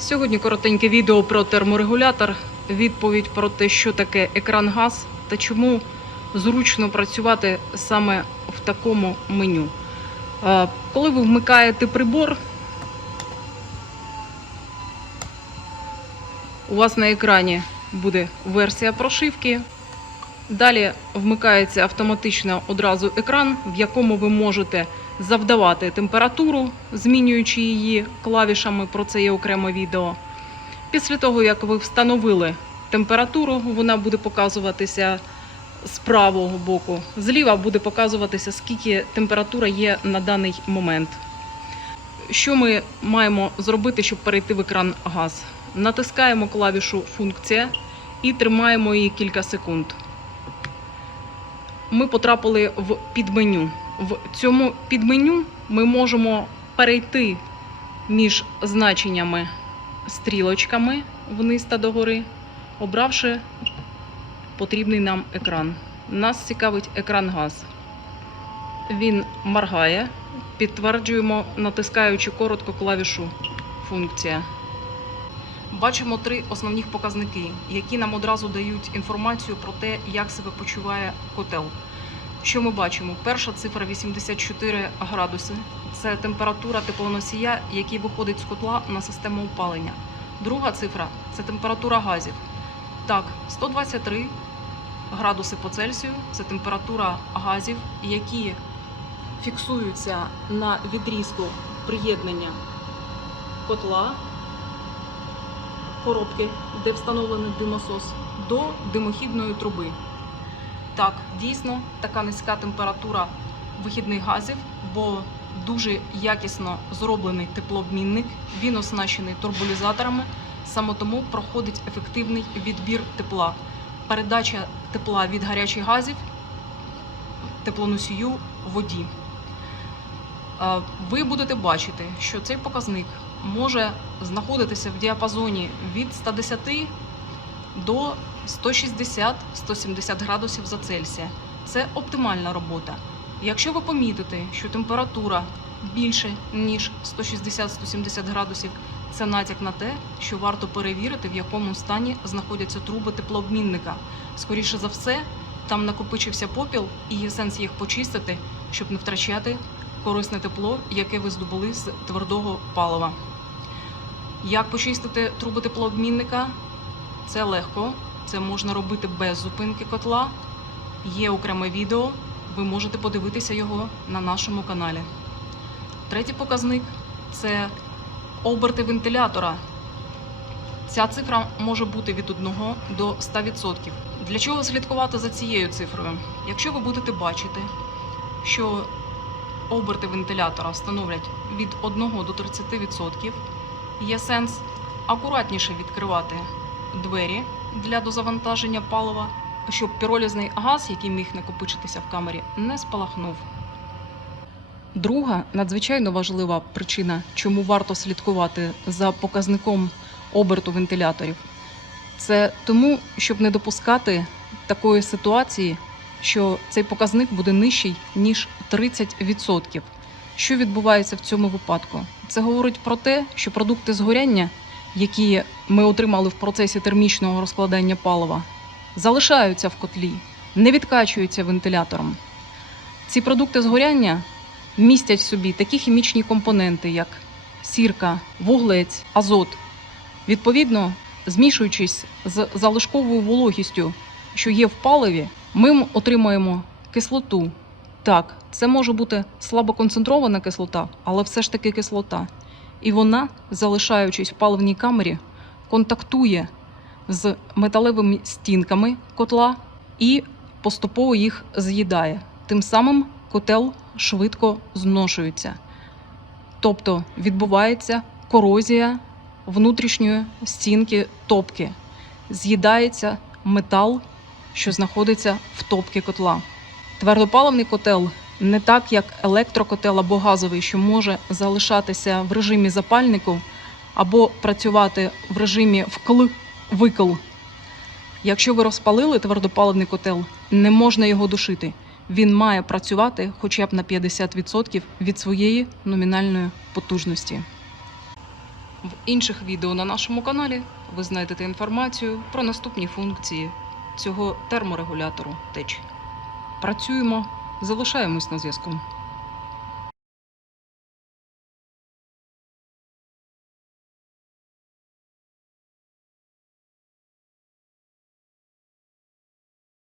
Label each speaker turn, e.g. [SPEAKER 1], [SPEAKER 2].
[SPEAKER 1] Сьогодні коротеньке відео про терморегулятор, відповідь про те, що таке екран газ та чому зручно працювати саме в такому меню. Коли ви вмикаєте прибор, у вас на екрані буде версія прошивки. Далі вмикається автоматично одразу екран, в якому ви можете завдавати температуру, змінюючи її клавішами. Про це є окреме відео. Після того, як ви встановили температуру, вона буде показуватися з правого боку. Зліва буде показуватися, скільки температура є на даний момент. Що ми маємо зробити, щоб перейти в екран газ? Натискаємо клавішу Функція і тримаємо її кілька секунд. Ми потрапили в підменю. В цьому підменю ми можемо перейти між значеннями стрілочками вниз та догори, обравши потрібний нам екран. Нас цікавить екран газ. Він моргає. Підтверджуємо, натискаючи коротко клавішу Функція. Бачимо три основних показники, які нам одразу дають інформацію про те, як себе почуває котел. Що ми бачимо? Перша цифра 84 градуси. Це температура теплоносія, який виходить з котла на систему опалення. Друга цифра це температура газів. Так, 123 градуси по Цельсію це температура газів, які фіксуються на відрізку приєднання котла коробки, де встановлений димосос, до димохідної труби. Так, дійсно, така низька температура вихідних газів, бо дуже якісно зроблений теплообмінник. Він оснащений турболізаторами, саме тому проходить ефективний відбір тепла. Передача тепла від гарячих газів теплоносію воді. Е, Ви будете бачити, що цей показник може знаходитися в діапазоні від 110 до 160-170 градусів за Цельсія. Це оптимальна робота. Якщо ви помітите, що температура більше ніж 160-170 градусів, це натяк на те, що варто перевірити, в якому стані знаходяться труби теплообмінника. Скоріше за все, там накопичився попіл і є сенс їх почистити, щоб не втрачати корисне тепло, яке ви здобули з твердого палива. Як почистити труби теплообмінника? Це легко. Це можна робити без зупинки котла. Є окреме відео. Ви можете подивитися його на нашому каналі. Третій показник це оберти вентилятора. Ця цифра може бути від 1 до 100%. Для чого слідкувати за цією цифрою? Якщо ви будете бачити, що оберти вентилятора становлять від 1 до 30%, є сенс акуратніше відкривати двері для дозавантаження палива, щоб піролізний газ, який міг накопичитися в камері, не спалахнув. Друга надзвичайно важлива причина, чому варто слідкувати за показником оберту вентиляторів, це тому, щоб не допускати такої ситуації, що цей показник буде нижчий ніж 30%. Що відбувається в цьому випадку? Це говорить про те, що продукти згоряння, які ми отримали в процесі термічного розкладання палива, залишаються в котлі, не відкачуються вентилятором. Ці продукти згоряння містять в собі такі хімічні компоненти, як сірка, вуглець, азот. Відповідно, змішуючись з залишковою вологістю, що є в паливі, ми отримаємо кислоту. Так, це може бути слабоконцентрована кислота, але все ж таки кислота. І вона, залишаючись в паливній камері, контактує з металевими стінками котла і поступово їх з'їдає. Тим самим котел швидко зношується. Тобто відбувається корозія внутрішньої стінки топки, з'їдається метал, що знаходиться в топці котла. Твердопаливний котел не так, як електрокотел або газовий, що може залишатися в режимі запальнику або працювати в режимі вкл-викл. Якщо ви розпалили твердопаливний котел, не можна його душити. Він має працювати хоча б на 50% від своєї номінальної потужності. В інших відео на нашому каналі ви знайдете інформацію про наступні функції цього терморегулятору течі. Працюємо, залишаємось на зв'язку.